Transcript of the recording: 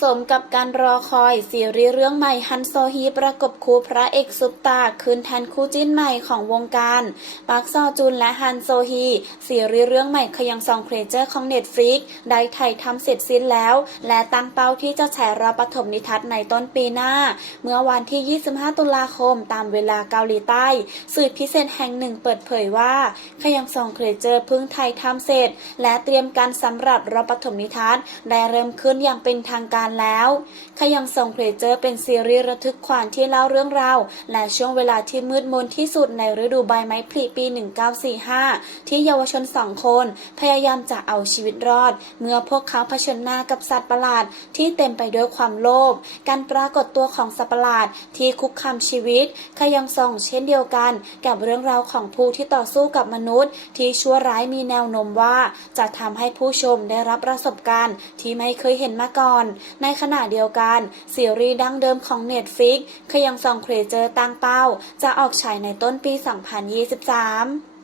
สมกับการรอคอยซีรีส์เรื่องใหม่ฮันโซฮีประกบคู่พระเอกซุปตาคืนแทนคู่จิ้นใหม่ของวงการปักซอจุนและฮันโซฮีซีรีส์เรื่องใหม่ขยังซองเครเจอร์ของเน็ตฟลิกได้ถ่ายทำเสร็จสิ้นแล้ว และตั้งเป้าที่จะฉายรอบปฐมนิทรรศในต้นปีหน้า เมื่อวันที่ 25 ตุลาคมตามเวลาเกาหลีใต้ สื่อพิเศษแห่งหนึ่งเปิดเผยว่าขยังซองเครเจอร์เพิ่งถ่ายทำเสร็จ และเตรียมการสำหรับรอบปฐมนิทรรศได้เริ่มขึ้นอย่างเป็นทางการแล้วขยังทรงเพลเจอร์เป็นซีรีส์ระทึกขวัญที่เล่าเรื่องราว และช่วงเวลาที่มืดมนที่สุดในฤดูใบไม้ผลิปี 1945 ที่เยาวชนสองคน พยายามจะเอาชีวิตรอด เมื่อพวกเขาเผชิญหน้ากับสัตว์ประหลาดที่เต็มไปด้วยความโลภการปรากฏตัวของสัตว์ประหลาดที่คุกคามชีวิตขยังทรงเช่นเดียวกัน กับเรื่องราวของผู้ที่ต่อสู้กับมนุษย์ ที่ชั่วร้ายมีแนวโน้มว่า จะทำให้ผู้ชมได้รับประสบการณ์ที่ไม่เคยเห็นมาก่อนในขณะเดียวกัน ซีรีส์ดั้งเดิมของ Netflix ขยังซองเครเจอร์ตั้งเป้า จะออกฉายในต้นปี 2023